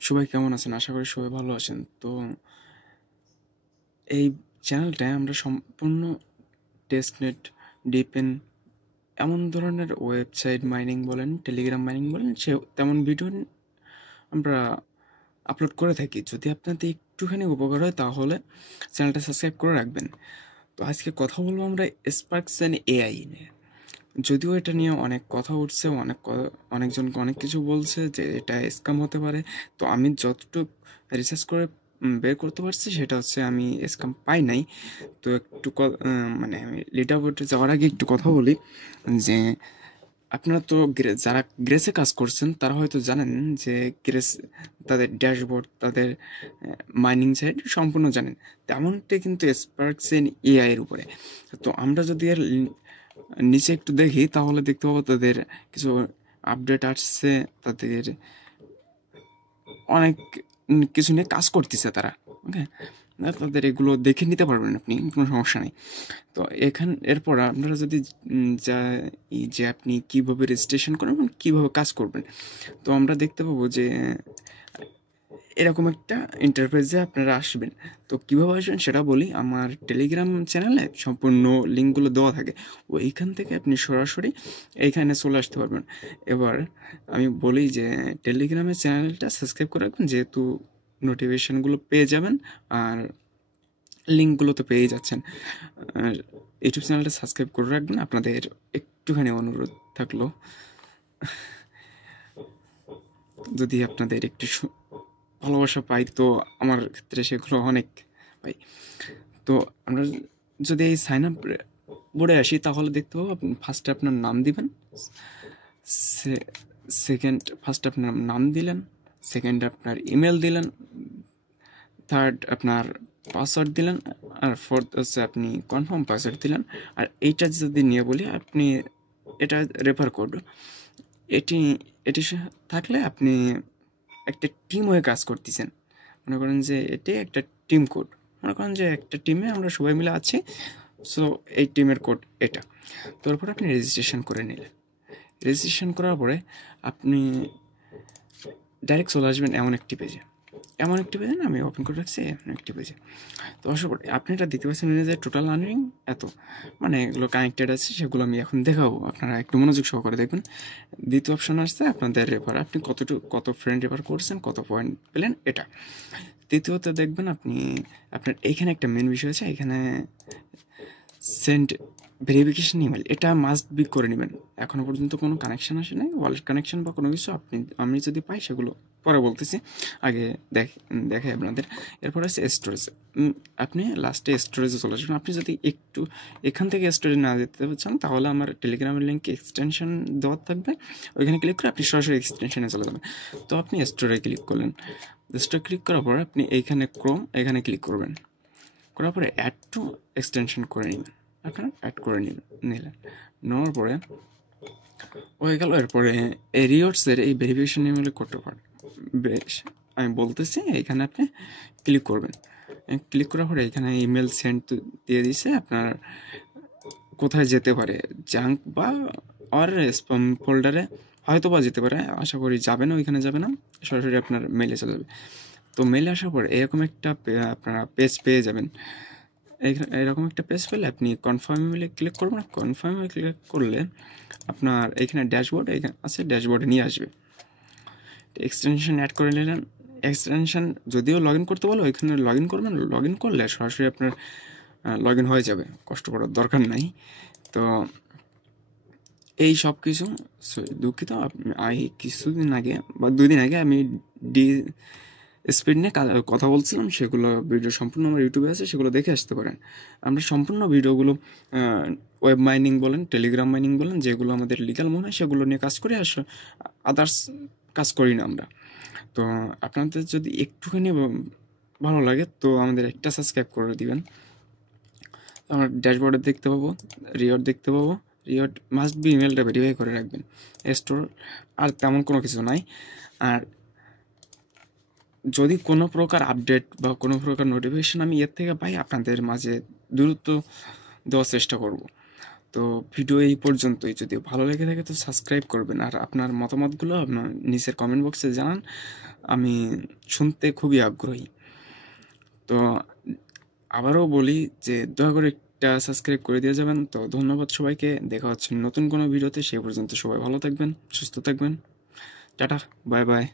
সবাই কেমন আছেন? আশা করি সবাই ভালো আছেন। তো এই চ্যানেলটায় আমরা সম্পূর্ণ টেস্টনেট, ডিপেন এমন ধরনের ওয়েবসাইট মাইনিং বলেন, টেলিগ্রাম মাইনিং বলেন, তেমন ভিডিও আমরা আপলোড করে থাকি। যদি আপনাদের একটুখানি উপকার হয় তাহলে চ্যানেলটা সাবস্ক্রাইব করে রাখবেন। তো আজকে কথা বলবো আমরা স্পার্কস অ্যান্ড এআই নিয়ে। যদিও এটা নিয়ে অনেক কথা উঠছে, অনেকজন অনেক কিছু বলছে যে এটা স্ক্যাম হতে পারে। তো আমি যতটুকু রিসার্চ করে বের করতে পারছি সেটা হচ্ছে আমি স্ক্যাম পাই নাই। তো একটু মানে আমি লিডার বোর্ডে যাওয়ার আগে একটু কথা বলি যে আপনারা তো যারা গ্রেসে কাজ করছেন তারা হয়তো জানেন যে গ্রেস তাদের ড্যাশবোর্ড, তাদের মাইনিং সাইট সম্পূর্ণ জানেন। তেমনটাই কিন্তু স্পার্কস এন এআই এর উপরে। তো আমরা যদি এর নিচে একটু দেখি তাহলে দেখতে পাবো তাদের কিছু আপডেট আসছে, তাদের অনেক কিছু নিয়ে কাজ করতেছে তারা। ওকে, তাদের এগুলো দেখে নিতে পারবেন আপনি, কোনো সমস্যা নেই। তো এরপর আপনারা যদি যে আপনি কিভাবে রেজিস্ট্রেশন করবেন, কিভাবে কাজ করবেন, তো আমরা দেখতে পাবো যে এরকম একটা ইন্টারফেসে আপনারা আসবেন। তো কীভাবে আসবেন সেটা বলি। আমার টেলিগ্রাম চ্যানেলে সম্পূর্ণ লিঙ্কগুলো দেওয়া থাকে, ওইখান থেকে আপনি সরাসরি এইখানে চলে আসতে পারবেন। এবার আমি বলি যে টেলিগ্রামের চ্যানেলটা সাবস্ক্রাইব করে রাখবেন, যেহেতু নোটিফিকেশানগুলো পেয়ে যাবেন আর লিঙ্কগুলো তো পেয়েই যাচ্ছেন। আর ইউটিউব চ্যানেলটা সাবস্ক্রাইব করে রাখবেন। আপনাদের একটুখানি অনুরোধ থাকলো, যদি আপনাদের একটু ভালোবাসা পাই তো আমার ক্ষেত্রে সেগুলো অনেক পাই। তো আমরা যদি এই সাইন আপ বোর্ডে আসি তাহলে দেখতে পাবো আপনি ফার্স্টে আপনার নাম দিবেন, ফার্স্টে আপনার নাম দিলেন, সেকেন্ড আপনার ইমেল দিলেন, থার্ড আপনার পাসওয়ার্ড দিলেন, আর ফোর্থ হচ্ছে আপনি কনফার্ম পাসওয়ার্ড দিলেন। আর এইটা যদি নিয়ে বলি, আপনি এটা রেফার কোড, এটি এটি থাকলে আপনি একটা টিম হয়ে কাজ করতেছেন। মনে করেন যে এটি একটা টিম কোড, মনে করেন যে একটা টিমে আমরা সবাই মিলে আছি, সো এই টিমের কোড এটা। তারপর আপনি রেজিস্ট্রেশন করে নিলেন। রেজিস্ট্রেশন করার পরে আপনি ডাইরেক্ট চলে আসবেন এমন একটি পেজে। না, আমি ওপেন করে রাখছি এমন একটি পেজে। তো আসার পরে আপনি এটা দেখতে পাচ্ছেন যে টোটাল আর্নিং এত, মানে এগুলো কানেক্টেড আছে, সেগুলো আমি এখন দেখাবো, আপনারা একটু মনোযোগ সহকারে দেখবেন। দ্বিতীয় অপশন আসছে আপনাদের রেফার, আপনি কত ফ্রেন্ড রেফার করছেন, কত পয়েন্ট পেলেন এটা। তৃতীয়ত দেখবেন আপনি আপনার এইখানে একটা মেন বিষয় আছে, এখানে সেন্ড ভেরিফিকেশন ইমেল, এটা মাস্ট বি করে নেবেন। এখনও পর্যন্ত কোনো কানেকশান আসে নাই, ওয়ালেট কানেকশান বা কোনো কিছু। আমি যদি পাই সেগুলো পরে বলতেছি, আগে দেখাই আপনাদের। এরপর আছে স্টোরেজ, আপনি লাস্টে স্টোরেজে চলে আসবেন। আপনি যদি একটু এখান থেকে স্টোরেজ না যেতে চান তাহলে আমার টেলিগ্রামের লিঙ্কে এক্সটেনশন দেওয়া থাকবে, ওইখানে ক্লিক করে আপনি সরাসরি এক্সটেনশনে চলে যাবেন। তো আপনি স্টোরে ক্লিক করলেন, স্টোরে ক্লিক করার পর আপনি এইখানে এখানে ক্লিক করবেন, করার পরে অ্যাড টু এক্সটেনশন করে নেবেন। আপনার অ্যাড করে নিলেন, নেওয়ার পরে হয়ে গেল। এরপরে এই রিওয়ার্ডসের এই ভেরিফিকেশন ইমেল করতে পারেন। বেশ, আমি বলতেছি, এখানে আপনি ক্লিক করবেন। ক্লিক করার পরে এখানে ইমেল সেন্ড দিয়ে দিছে, আপনার কোথায় যেতে পারে, জাঙ্ক বা আর স্প্যাম ফোল্ডারে হয়তো বা যেতে পারে, আশা করি যাবে না, ওইখানে যাবে না, সরাসরি আপনার মেলে চলে যাবে। তো মেলে আসার পরে এরকম একটা আপনারা পেজ পেয়ে যাবেন। এরকম একটা পেজ পেলে আপনি কনফার্ম ইমেলে ক্লিক করবেন। কনফার্ম ক্লিক করলে আপনার এখানে ড্যাশবোর্ড এখানে আছে, ড্যাশবোর্ডে নিয়ে আসবে। এক্সটেনশন অ্যাড করে নিলেন। এক্সটেনশন যদিও লগ ইন করতে বলো, এখানে লগ ইন করবেন, লগ ইন করলে সরাসরি আপনার লগ ইন হয়ে যাবে, কষ্ট করার দরকার নাই। তো এই সব কিছু, দুঃখিত, কিছুদিন আগে বা 2 দিন আগে আমি স্পিড নিয়ে কথা বলছিলাম, সেগুলো ভিডিও সম্পূর্ণ আমার ইউটিউবে আছে, সেগুলো দেখে আসতে পারেন। আমরা সম্পূর্ণ ভিডিওগুলো ওয়েব মাইনিং বলেন, টেলিগ্রাম মাইনিং বলেন, যেগুলো আমাদের লিগাল মনে হয় সেগুলো নিয়ে কাজ করে, আদার্স কাজ করি না আমরা। তো আপনাদের যদি একটুখানি ভালো লাগে তো আমাদের একটা সাবস্ক্রাইব করে দিবেন। আমরা ড্যাশবোর্ডে দেখতে পাবো, রিওয়ার্ড দেখতে পাবো। রিওয়ার্ড মাস্ট বি ইমেলটা ভেরিফাই করে রাখবেন। স্টোর আর তেমন কোনো কিছু নাই। আর যদি কোনো প্রকার আপডেট বা কোনো প্রকার নোটিফিকেশান আমি এর থেকে পাই, আপনাদের মাঝে দ্রুত দেওয়ার চেষ্টা করব। তো তো ভিডিও এই পর্যন্তই। যদি ভালো লেগে থাকে তো সাবস্ক্রাইব করবেন, আর আপনার মতামতগুলো আপনার নিচের কমেন্ট বক্সে জানান, আমি শুনতে খুবই আগ্রহী। তো আবারও বলি যে দয়া করে একটা সাবস্ক্রাইব করে দিয়ে যাবেন। তো ধন্যবাদ সবাইকে, দেখা হচ্ছে নতুন কোনো ভিডিওতে। সে পর্যন্ত সবাই ভালো থাকবেন, সুস্থ থাকবেন। Tata, bye bye.